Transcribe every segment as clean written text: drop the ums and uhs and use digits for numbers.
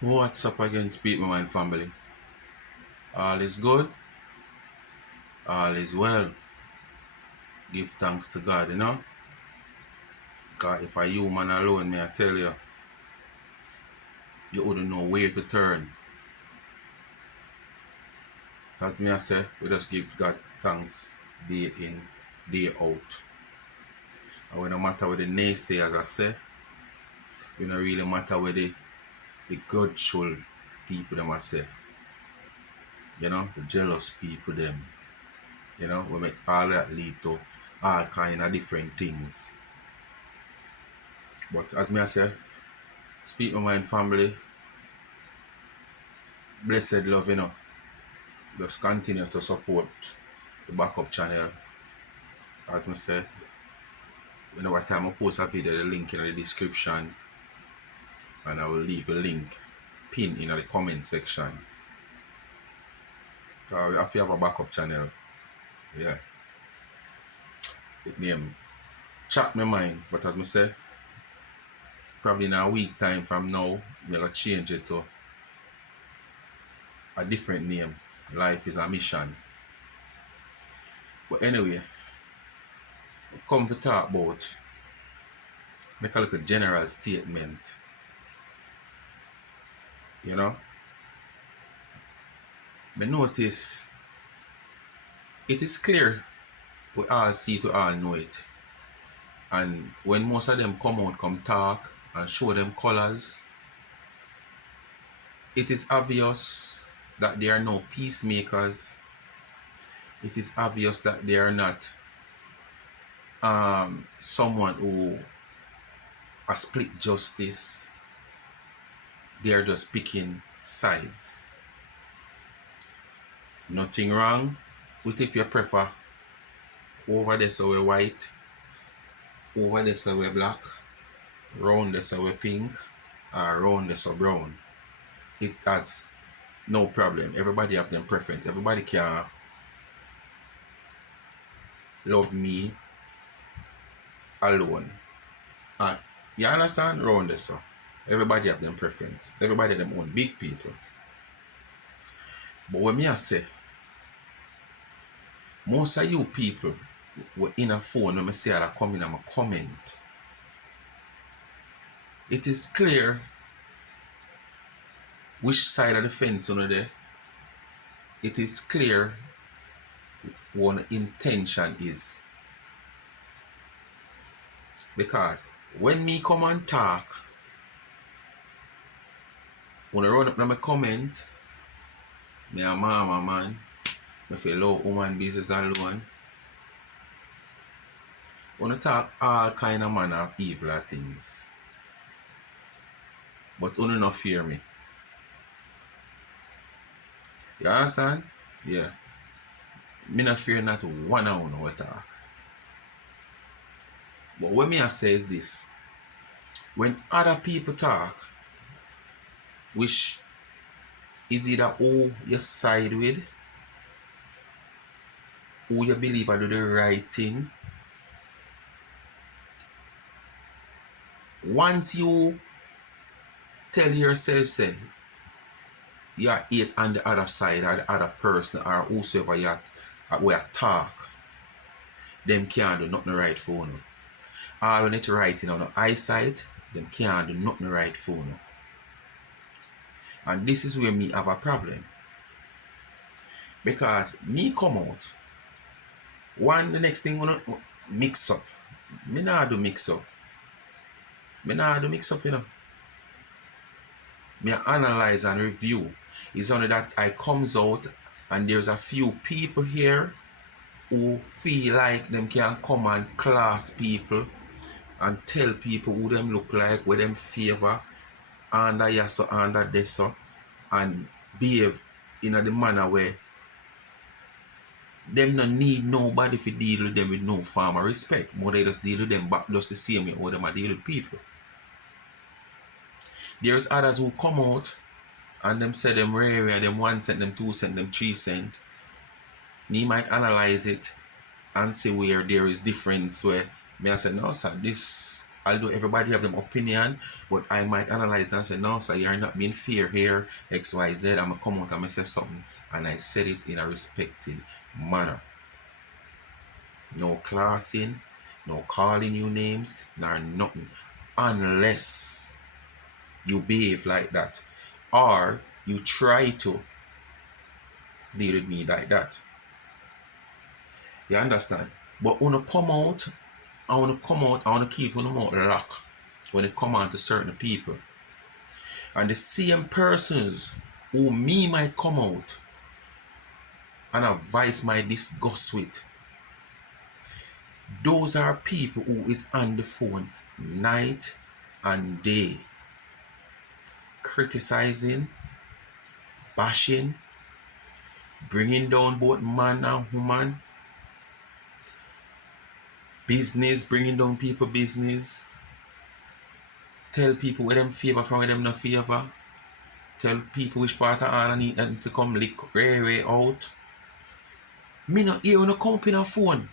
What's up again, Speak My Mind family? All is good, all is well. Give thanks to God, you know? Because if a human alone, may I tell you, you wouldn't know where to turn. As me I say, we just give God thanks day in, day out. And when no matter what the naysayers I say, it don't really matter what the grudgeful people them I say. You know, the jealous people them. You know, we make all that lead to all kind of different things. But as me I say, Speak My Mind family, blessed love, you know. Just continue to support the backup channel. As I say, whenever time I post a video, the link in the description, and I will leave a link pinned in the comment section. If you have a backup channel, yeah, it name Chat My Mind. But as I say, probably in a week time from now, I'm gonna change it to a different name. Life is a mission. But anyway, come to talk about, make a little general statement. You know, I notice it is clear, we all see to all know it. And when most of them come out, come talk and show them colors, it is obvious that they are no peacemakers. It is obvious that they are not someone who has split justice. They are just picking sides. Nothing wrong with if you prefer over there so we're white, over there so we're black, round there so we're pink, or round there so brown. It has no problem. Everybody have their preference. Everybody can love me alone. And you understand? Round there so. Everybody have their preference. Everybody them own big people. But when me I say, most of you people were in a phone when I say I come in and I comment. It is clear which side of the fence on there. It is clear what intention is. Because when me come and talk, when I run up in my comment, me a mama man, me feel low woman business alone. When I talk all kind of manner of evil things. But you not fear me. You understand? Yeah. Me not fear not one of you talk. But what me I say is this. When other people talk, which is either who you side with, who you believe I do the right thing, once you tell yourself, say, you hate on the other side or the other person or whosoever you talk, them can't do nothing right for you. All when it's right on the eyesight, them can't do nothing right for you. And this is where me have a problem. Because me come out, the next thing gonna mix up. Me nah do mix up. Me nah do mix up, you know. Me analyze and review. It's only that I comes out and there's a few people here who feel like them can come and class people and tell people who them look like, where them favor, under yaso, under deso, and behave in a the manner where them no need nobody to deal with them with no form of respect. But they just deal with them back just the same way how them deal with people. There's others who come out and them say them rare, them 1 cent, them 2 cent, them 3 cent. Me might analyze it and see where there is difference where me I say, no sir, this Although everybody have them opinion, but I might analyze and say, no, sir, you're not being fair here, XYZ. I'm going to come out and I say something. And I said it in a respected manner. No classing, no calling you names, nor nothing. Unless you behave like that. Or you try to deal with me like that. You understand? But when I come out, I want to keep my mouth locked when it come on to certain people. And the same persons who me might come out and advise my disgust with, those are people who is on the phone night and day, criticizing, bashing, bringing down both man and woman, business, bringing down people business, tell people where them favor from where them no favor, tell people which part of all need them to come lick way out. Me not hear when I come up in a phone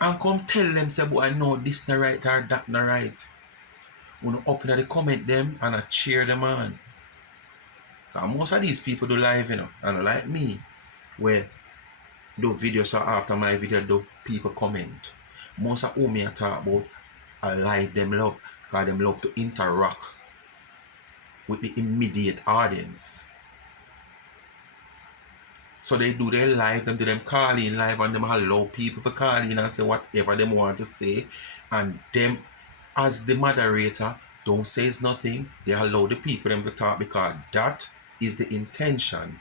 and come tell them say, boy, I know this not right or that not right. When I open the comment them and I cheer them on. Because most of these people do live, you know, and like me, where do videos so after my video do people comment. Most of who me I talk about are live them love, because them love to interact with the immediate audience. So they do their live, them do them call in live and them allow people to call in and say whatever them want to say. And them, as the moderator, don't say nothing. They allow the people them to talk because that is the intention.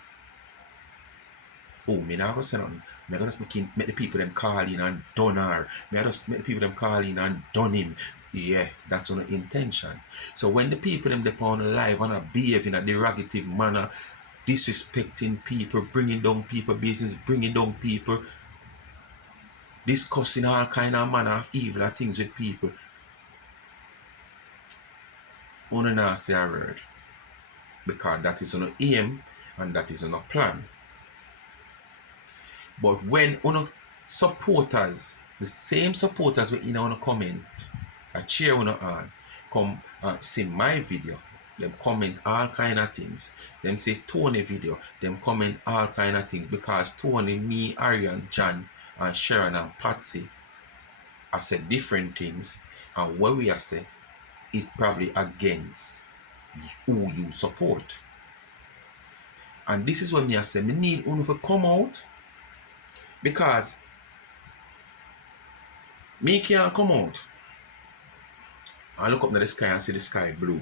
Oh, me not go say nothing. Me just make the people them call in and done her. Me just make the people them call in and done him. Yeah, that's on the intention. So when the people them depend live and behave in a derogative manner, disrespecting people, bringing down people business, bringing down people, discussing all kind of manner of evil things with people, only not say a word. Because that is on the aim and that is on a plan. But when on supporters, the same supporters we in on a comment, a cheer on on, come see my video, them comment all kind of things. Them say Tony video, them comment all kind of things because Tony, me, Arian, John, and Sharon and Patsy I said different things, and what we are say is probably against who you support. And this is what me I say, me need you to come out because me can't come out and look up to the sky and see the sky blue.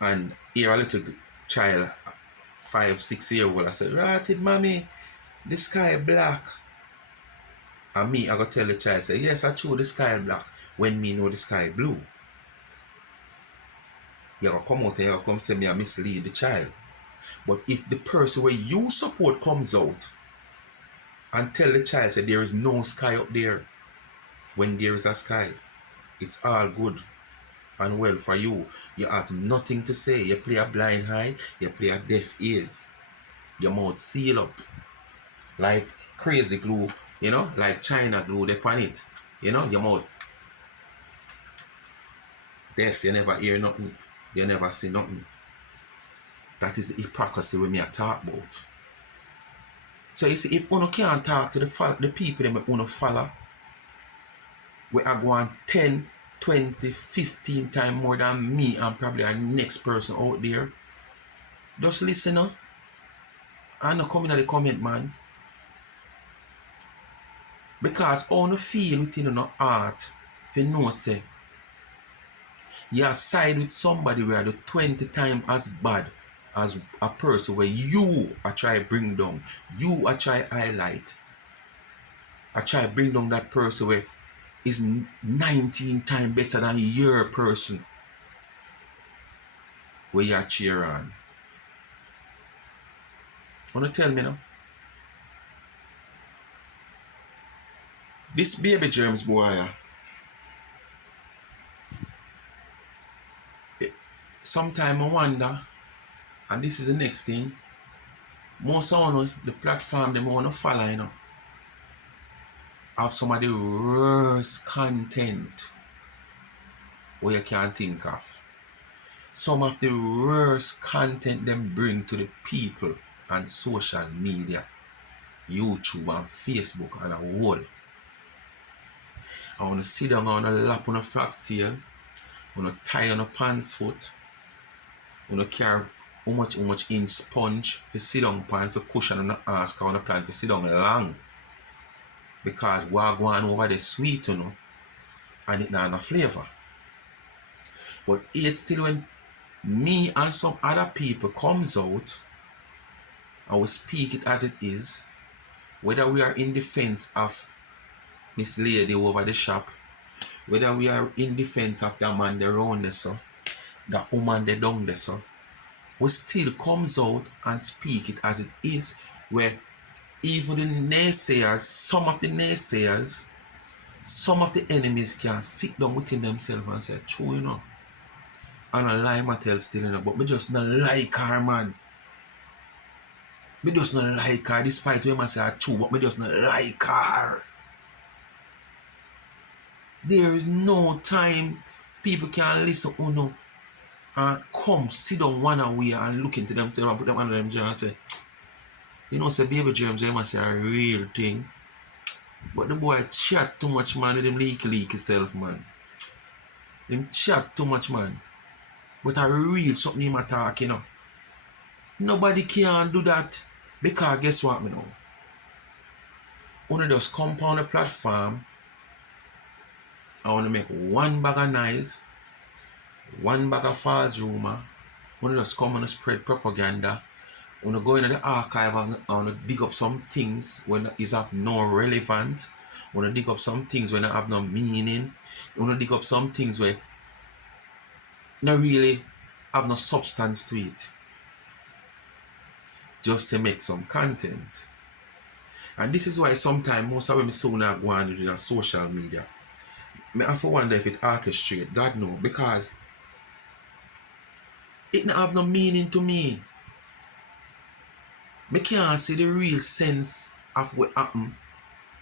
And hear a little child, 5-6 years old, I said, "Ratted mommy, the sky black." And me, I go tell the child, say, "Yes, I true the sky black," when me know the sky blue. You go come out and you come say me I mislead the child. But if the person where you support comes out and tell the child, say there is no sky up there, when there is a sky, it's all good and well for you. You have nothing to say. You play a blind eye, you play a deaf ears. Your mouth seal up like crazy glue, you know, like China glue they on it. You know, your mouth deaf, you never hear nothing, you never see nothing. That is the hypocrisy we may talk about. So you see, if you can't talk to the people that you follow, we are going 10, 20, 15 times more than me and probably our next person out there, just listen up and not come in the comment, man. Because all you feel within your heart, if you know, say, you side with somebody where the 20 times as bad as a person where you are try bring down, you are try highlight, I try bring down that person where is 19 times better than your person where you cheer on. Wanna tell me now? This baby germs boy, sometimes I wonder, and this is the next thing, most of the platform them want to follow, you know. have some of the worst content where you can think of. Some of the worst content them bring to the people on social media, YouTube and Facebook and a whole. I want to sit down on a lap on a flat tail, I want to tie on a pants foot, I want to carry how much in sponge to sit down pan for cushion and ask I want to plan to sit down long. Because what going over the sweet, and it not no flavor. But it's still when me and some other people comes out and we speak it as it is, whether we are in defense of this lady over the shop, whether we are in defense of the man the round there so, the woman the down there so, we still comes out and speak it as it is, where even the naysayers, some of the enemies can sit down within themselves and say, true, and I lie my tell still, but me just not like her, man. Me just not like her, despite when I say true, but me just not like her. There is no time people can listen and come sit down one away and look into themselves and put them under them jaw and say, say baby germs, they must say a real thing. But the boy chat too much, man, with them leaky self, man. Them chat too much, man. But a real something him attack, Nobody can do that. Because guess what, me know? When just come on a platform, I want to make one bag of noise, one bag of false rumor. When just come and spread propaganda. When go into the archive and I want to dig up some things when is of no relevant. When I dig up some things when I have no meaning. When I dig up some things where not really have no substance to it. Just to make some content. And this is why sometimes most of them soon are going on social media. I have to wonder if it orchestrates. God knows. Because it not have no meaning to me. I can't see the real sense of what happened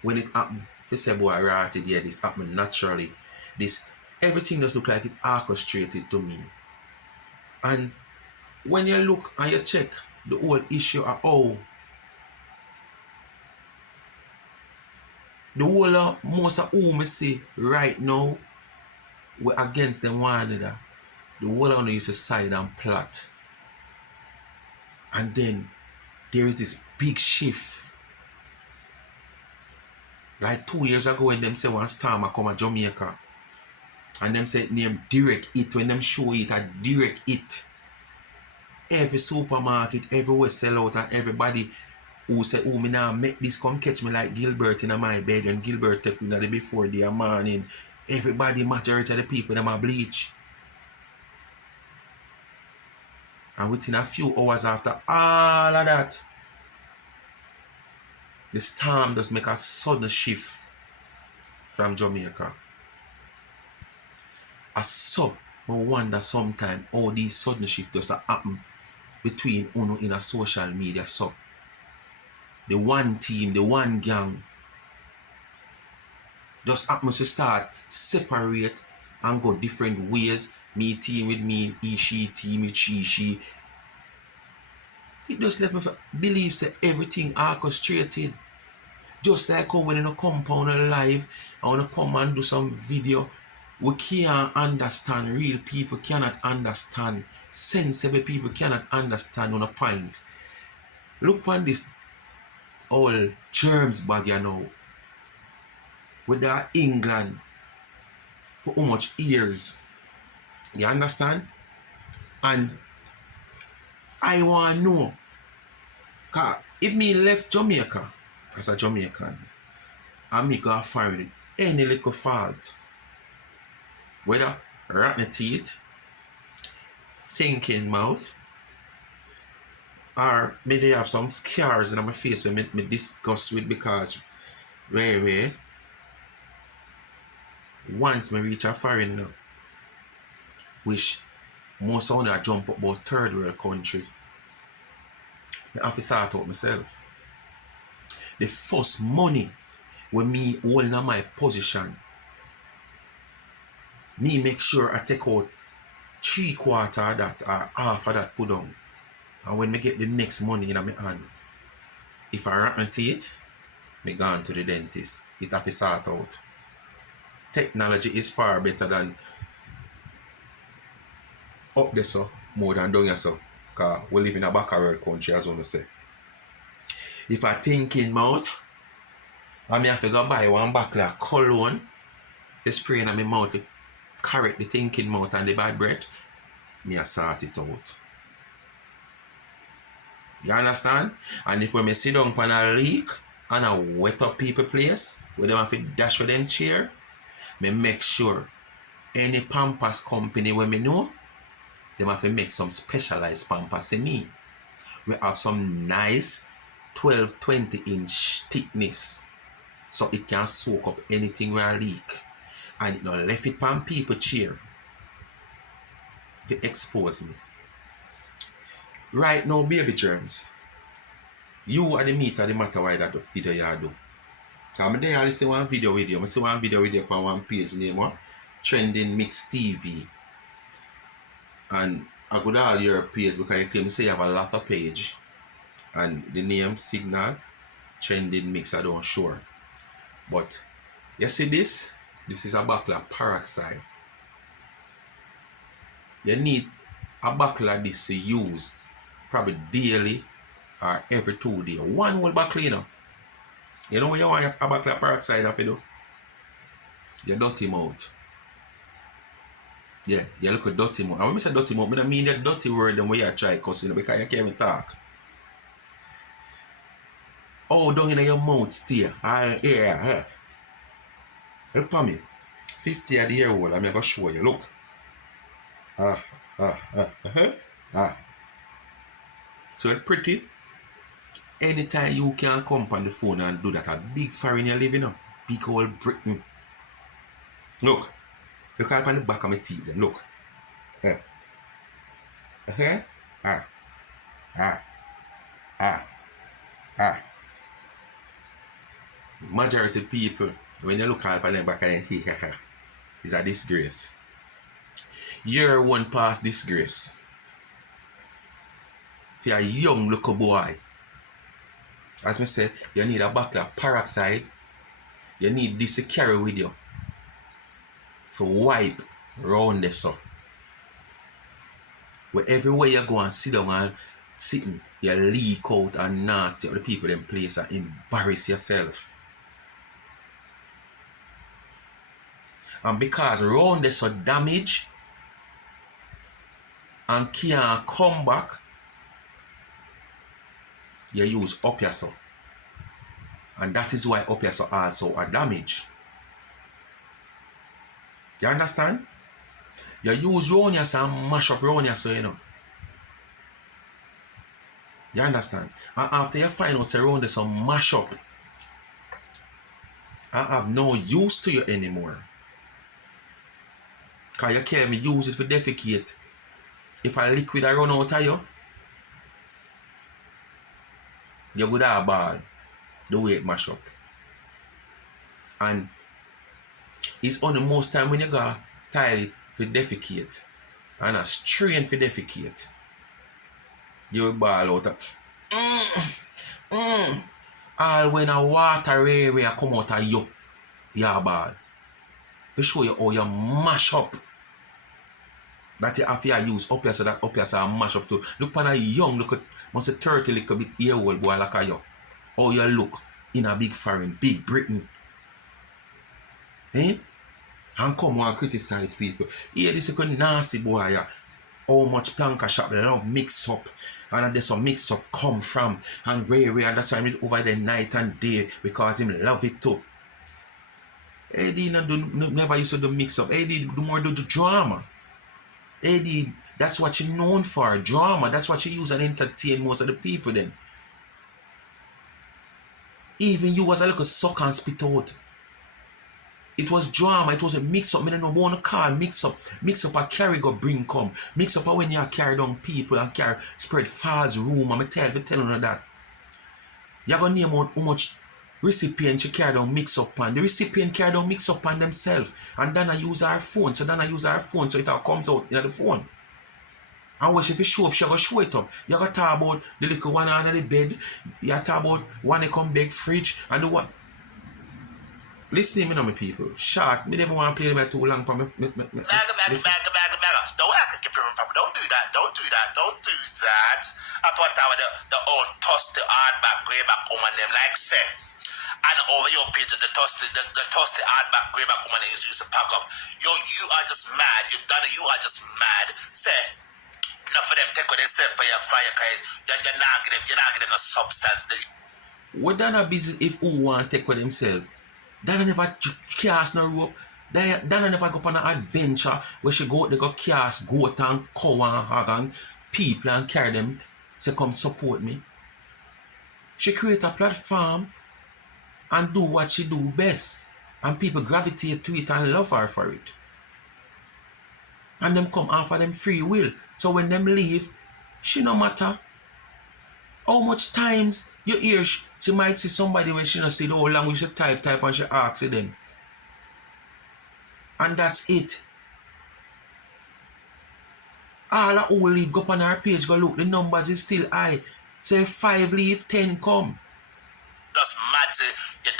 when it happened. They say, boy, right, yeah, this happened naturally. Everything just look like it orchestrated to me. And when you look and you check the whole issue of how the whole of most of whom I see right now we're against them one another. The whole of them used to side and plot. And then there is this big shift. Like 2 years ago when them say one storm come to Jamaica. And them say name direct it. When them show it a direct it. Every supermarket, everywhere sell out, and everybody who say, me now make this come catch me like Gilbert in my bed, and Gilbert take me the before the morning. Everybody, majority of the people, them are bleach. And within a few hours after all of that, the storm does make a sudden shift from Jamaica. I wonder sometimes how these sudden shifts does happen between uno in a social media. So the one team, the one gang just happens to start separate and go different ways. Me team with me, she team with she. It just let me believe that everything orchestrated. Just like how when you come on a live, I want to come and do some video, we can't understand, real people cannot understand, sensible people cannot understand on a point. Look on this all germs bag now. With the England for how much years. You understand? And I want to know, cause if me left Jamaica as a Jamaican and me go find any little fault, whether rotten teeth, thinking mouth, or maybe I have some scars in my face that me disgust with because very once me reach a foreign which most of them jump up about third world country, I have to sort out myself. The first money when me holding on my position, me make sure I take out 3/4 of that or half of that put down. And when me get the next money in my hand, if I rattle teeth, me gone to the dentist. It have to sort out. Technology is far better than up there so more than down here so. Because we live in a backward country, as I say. If I thinking mouth, I may have to go buy one bottle of cologne to spray in my mouth to correct the thinking mouth and the bad breath. Me a sort it out. You understand? And if when me sit down on a leak and I wet up people place, where them have to dash with them chair, me make sure any Pampers company where me know, them have to make some specialized Pampers in me. We have some nice 12-20 inch thickness, so it can soak up anything where I leak. And it not left it on people chair to expose me. Right now, baby germs, you are the meat of the matter why that video you do. Because I there see one video with you. I see one video with you on one page named what? Trending Mix TV. And I go to all your page because you claim to say you have a lot of page. And the name signal Trending Mix, I don't sure. But you see this? This is a bottle of peroxide. You need a bottle of this to use probably daily or every 2 days. One whole bottle, you know. You know what you want a bottle of peroxide to do? Your dirty mouth. Yeah, you look at dirty mouth. And when I say dirty mouth, I don't mean that dirty word when you try cussing, you know, because you can't even talk. Oh, down in your mouth stay. Yeah. Look at me. 50-year-old, I'm going to show you. Look. So it's pretty. Anytime you can come on the phone and do that, a big foreign you live in, big old Britain. Look. Look up on the back of my teeth then. Look. Majority of people, when you look up on the back of their teeth, it's a disgrace. You're one past disgrace. For a young little boy, as I said, you need a bottle of peroxide. You need this to carry with you for wipe round this up. Where everywhere you go and sit down and sitting, you leak out and nasty of the people in place and embarrass yourself. And because round this up damage and can't come back, you use up yourself. And that is why up yourself also are damaged. You understand? You use round yourself and mash up round yourself, you know. You understand? And after you find out around this and mash up, I have no use to you anymore. Because you can't use it for defecate. If a liquid I run out of you, you would have a ball the way it mash up. And it's only most time when you got tired for defecate and a strain for defecate, you will ball out all when a water area come out of you, you ball. To show you how you mash up. That you have to use up here so that up here so mash up too. Look for a young, look at must a 30 little bit year old boy like a you. How you look in a big foreign, big Britain. And come and criticize people. Yeah, this is a nasty boy. Yeah. How much planka shop they love mix up. And there's some mix up come from. And where that's why I read over the night and day because him love it too. Eddie never used to do mix up. Eddie do more do the drama. Eddie, that's what she known for, drama. That's what she use and entertain most of the people then. Even you was a little suck and spit out. It was drama, it was a mix up. I don't want to call mix up. Mix up a carry go bring come. Mix up a when you carry down people and carry spread false rumor. I'm telling you that. You're gonna name out how much recipient she carry down mix up on. The recipient carry down mix up on themselves. And Dana use her phone. So Dana use her phone so it all comes out in the phone. And when she show up, she go show it up. You gotta talk about the little one under the bed. You gotta talk about one that come big fridge and the one. Listen to me now, my people. Short. Me never want to play them too long for me. Don't do that. Don't do that. I put out the old tossed hardback greyback woman them like say. And over your page, the tossed hardback greyback woman used to pack up. You are just mad. You are just mad. Say. Enough for them take what they say for your fire because you're not getting no substance. What Dana busy if who want to take with themselves? Dana never cast no rope. Dana never go on an adventure where she go, they go cast goat and cow and hog and people and carry them to come support me. She create a platform and do what she do best. And people gravitate to it and love her for it. And them come after them free will. So when them leave, she no matter how much times you hear she might see somebody when she not see the whole language she type and she asks them. And that's it. All that who leave, go up on her page, go look, the numbers is still high. Say 5 leave, 10 come. That's mad. You're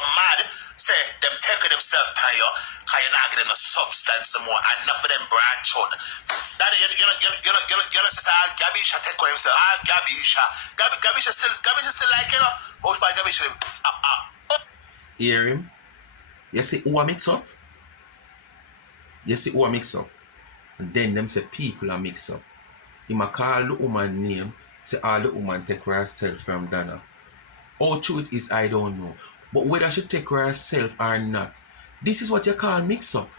mad. Say, them take themselves by you, because you're not getting a substance more, and enough of them branch out. That you know, sister, Gabisha take himself. Gabisha still like, you know, what's by Gabisha? Hear him? You see who I mix up? You see who I mix up? And then them say people are mix up. He might call the woman name, say all the woman take herself from Dana. How true it is, I don't know. But whether she take herself or not, this is what you call mix up.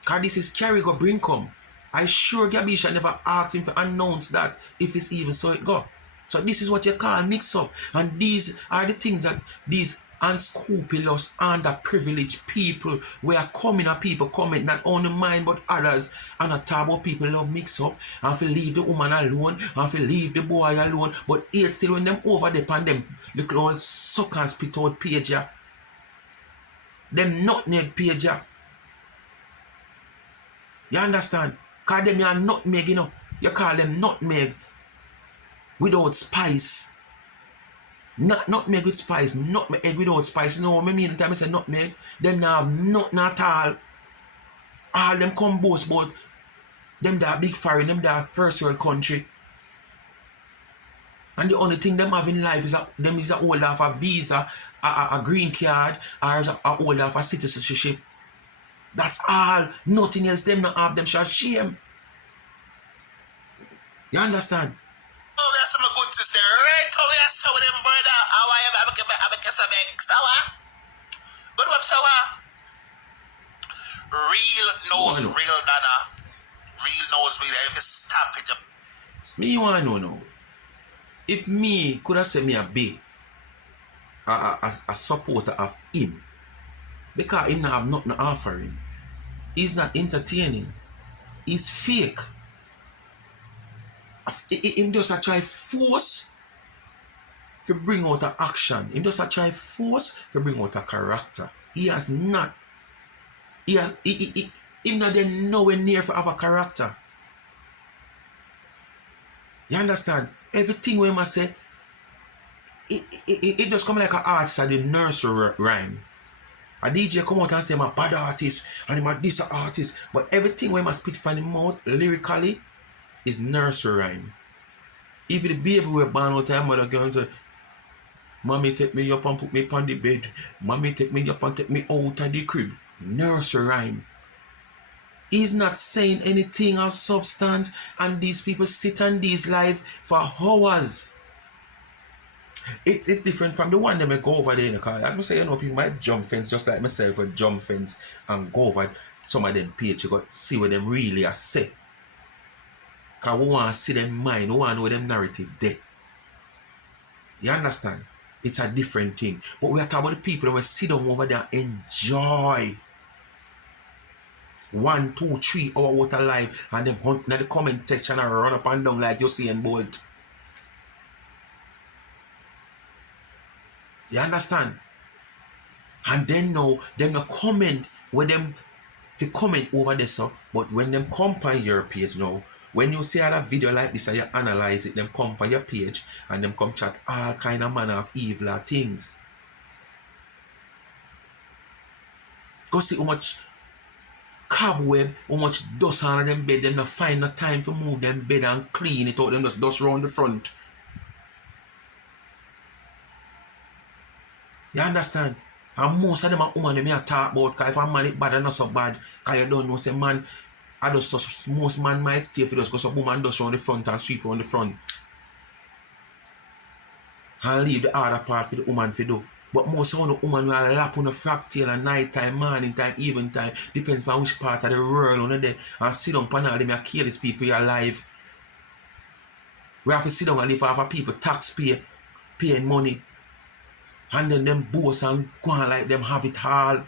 Because this is carry go bring come. I sure Gabisha never asked him to announce that if it's even so it go. So this is what you call mix up. And these are the things that these unscrupulous, underprivileged people where coming and people comment not only mine but others and a talk about people love mix up and if leave the woman alone and if leave the boy alone but yet still when them over the pan them little old suck and spit out page ya. Them nutmeg page ya. You understand? Cause them are nutmeg, you know. You call them nutmeg without spice. Not nutmeg with spice, nutmeg without spice. You know what I mean? The time I say nutmeg, them now have nothing at all. All them come boast about them that big foreign, them that first world country. And the only thing them have in life is them is a hold off a visa, a green card, or a hold off a citizenship. That's all. Nothing else them not have, them shall shame. You understand? Oh, we have some good sister, right? Oh, we have some of them brother. How are you? I'm a some eggs. Good up, sour. Real knows real, Dana. Real knows real. If you stop it up. Me you want to know now. If me could have said me a supporter of him, because him not have nothing to offer him. He's not entertaining. He's fake. Him just a try force to bring out an action. Him just a try force to bring out a character. He has not. Him not then nowhere near for have a character. You understand? Everything we must say, it just come like an artist at the nursery rhyme. A DJ come out and say I'm a bad artist and I'm a this artist. But everything we must spit from the mouth lyrically is nursery rhyme. Even the baby were born out of mother going to say, Mommy take me up and put me on the bed. Mommy take me up and take me out of the crib. Nursery rhyme. He's not saying anything of substance and these people sit on these live for hours. It's different from the one that may go over there in the car. I'm saying, you know, people might jump fence just like myself would jump fence and go over some of them page. You got to see what them really are say. Because we want to see them mind, we want to know them narrative there. You understand? It's a different thing. But we are talking about the people that will sit down over there and enjoy 1, 2, 3 hour water live and them hunt in the comment section and run up and down like you see in Bolt. You understand? And then now, them no comment with them if comment over this, so, but when them come on your page now, when you see a video like this and you analyze it, them come on your page and them come chat all kind of manner of evil things. Go see how much cobweb, how much dust on them bed, them not find no time to move them bed and clean it out, them just dust round the front. You understand? And most of them are women they talk about, because if a man is bad and not so bad, because you don't know, say man, I just most man might stay for us because a woman does round the front and sweep around the front. And leave the other part for the woman to do. But most of the woman will lap on the fractal and night time, morning time, evening time, depends on which part of the world on there, and sit down and all them and kill these people alive. We have to sit down and live off of people taxpayer paying money. And then them boss and go on like them have it all.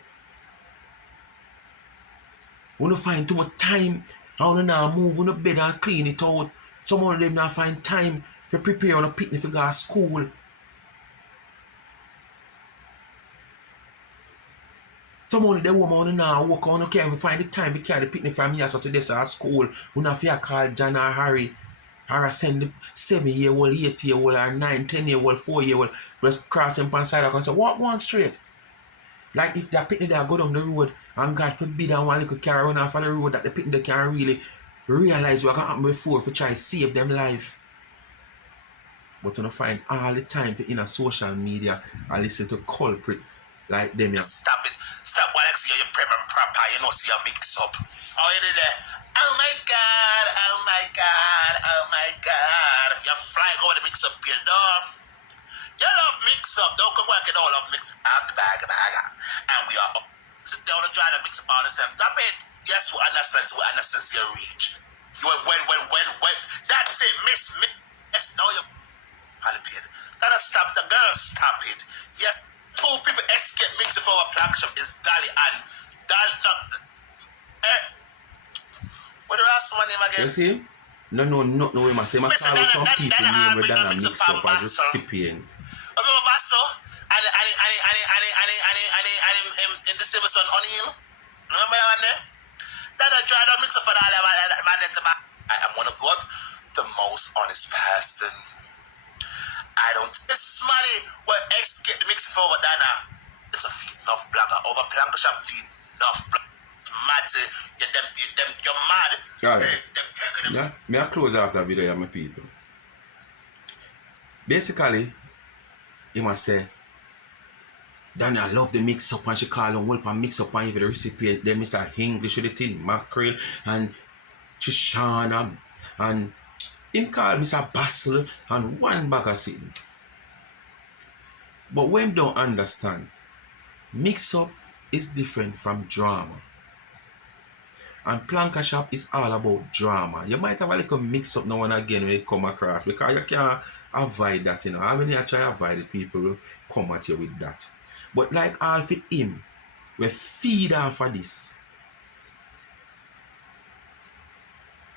We don't find too much time. How do now move on the bed and clean it out. Some of them not find time to prepare on a picnic for go to school. Some of them women now work on okay and find the time to carry the picnic from here so to this at school. We not fear call John or Harry. Or send the 7-year-old, 8-year-old, or 9, 10-year-old, 4-year-old, just cross them on side and say, walk one straight. Like if they're picking they go down the road and God forbid and one little car run off on the road that the picking they can't really realize what can happen before if you try to save them life. But you don't find all the time for in a social media and listen to culprit like them. Yeah. Stop it. Stop what I see you prep and proper, you know, see a mix up. Oh, you did that. Oh my God, oh my God, oh my God. You're flying over the mix up here, dog. You love mix up. Don't come back and all love mix up. I'm the bag. And we are up. Sit down and try to mix up all the time. Stop it. Yes, we understand your reach. You when. That's it, miss. Yes, now you palipate. Gotta stop the girl, stop it. Yes, 2 people escape mixing for our flagship is Dolly and what do I ask my name again? You see? No, not no way, I say, I call out some people name with that mix up as recipient. Remember Basso? And in the silver son O'Neill? Remember that one there? That I tried to mix up for all of I am one of what? The most honest person. I don't. It's money where escape the mix for Dana. It's a feed enough blagger. Over plank shop feed enough blagger. It's mad. You're mad. Right. Say, them taking them. May I close after video, yeah, my people. Basically, he must say, Danny, I love the mix up and she call on Wolf and mix up and even the recipient. Them is a English with the tin, mackerel and Chishana and him call Mr. Basil and one bag of sitting. But when don't understand, mix up is different from drama. And Planka Shop is all about drama. You might have a little mix up now and again when it come across because you can't avoid that, you know. I mean, you try to avoid it, people will come at you with that. But like all for him, we feed off of this.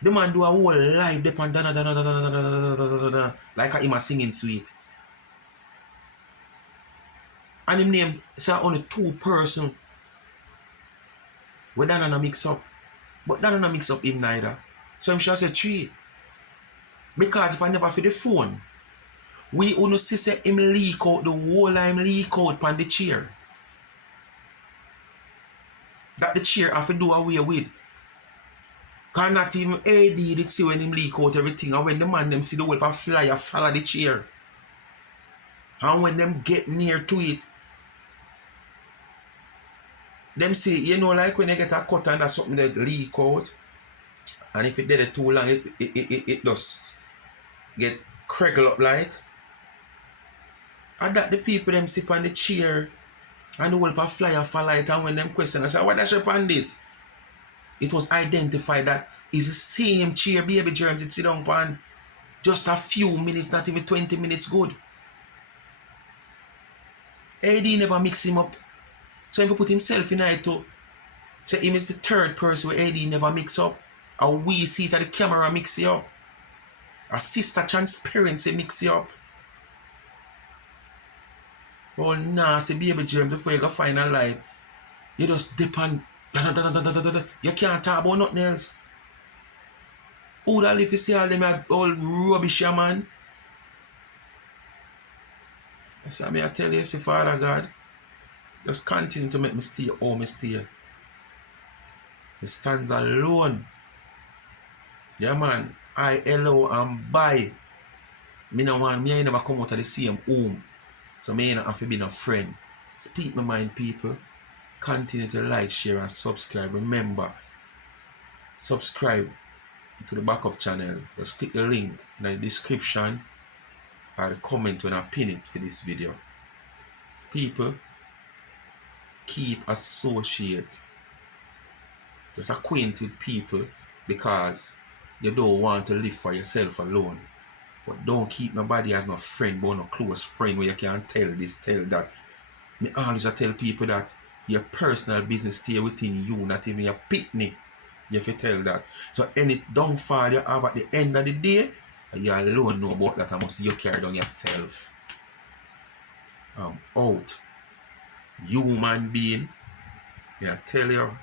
The man do a whole live depend like him a singing sweet. And him name say only 2 person. We don't mix up. But that don't mix up him neither. So I'm sure I say 3. Because if I never for the phone, we only see say him leak out the whole him leak out on the chair. That the chair have to do away with. Cause not even AD did see when him leak out everything. And when the man them see the whole flyer follow the chair. And when them get near to it, them say, you know, like when they get a cut and that's something that leak out. And if it did it too long, it just get craggle up like. And that the people them sit on the chair and the whole flyer follow it. And when them question, I say, what is on this? It was identified that it's the same chair baby germs it sit down on just a few minutes, not even 20 minutes good. AD never mix him up. So if he put himself in it too, so him is the 3rd person where AD never mix up. And we see it at the camera mix it up. A sister transparency mix it up. all nasty baby germs before you go find a life. You just depend. You can't talk about nothing else. Who that live to see all them all rubbish, man? So I tell you, say, Father God, just continue to make me stay how me stay. It stands alone. Yeah, man. I, hello, and bye. Me no want, me I never come out of the same home. So me ain't have to be no friend. Speak my mind, people. Continue to like, share, and subscribe. Remember, subscribe to the backup channel. Just click the link in the description or the comment when I pin it for this video. People, keep associate. Just acquaint with people because you don't want to live for yourself alone. But don't keep nobody as no friend, but no close friend where you can tell this, tell that. Me always tell people that your personal business stay within you, not even your pitney. You have to tell that. So any downfall you have at the end of the day, you alone know about that. I must you carry down yourself. Out. Human being. Yeah, tell you.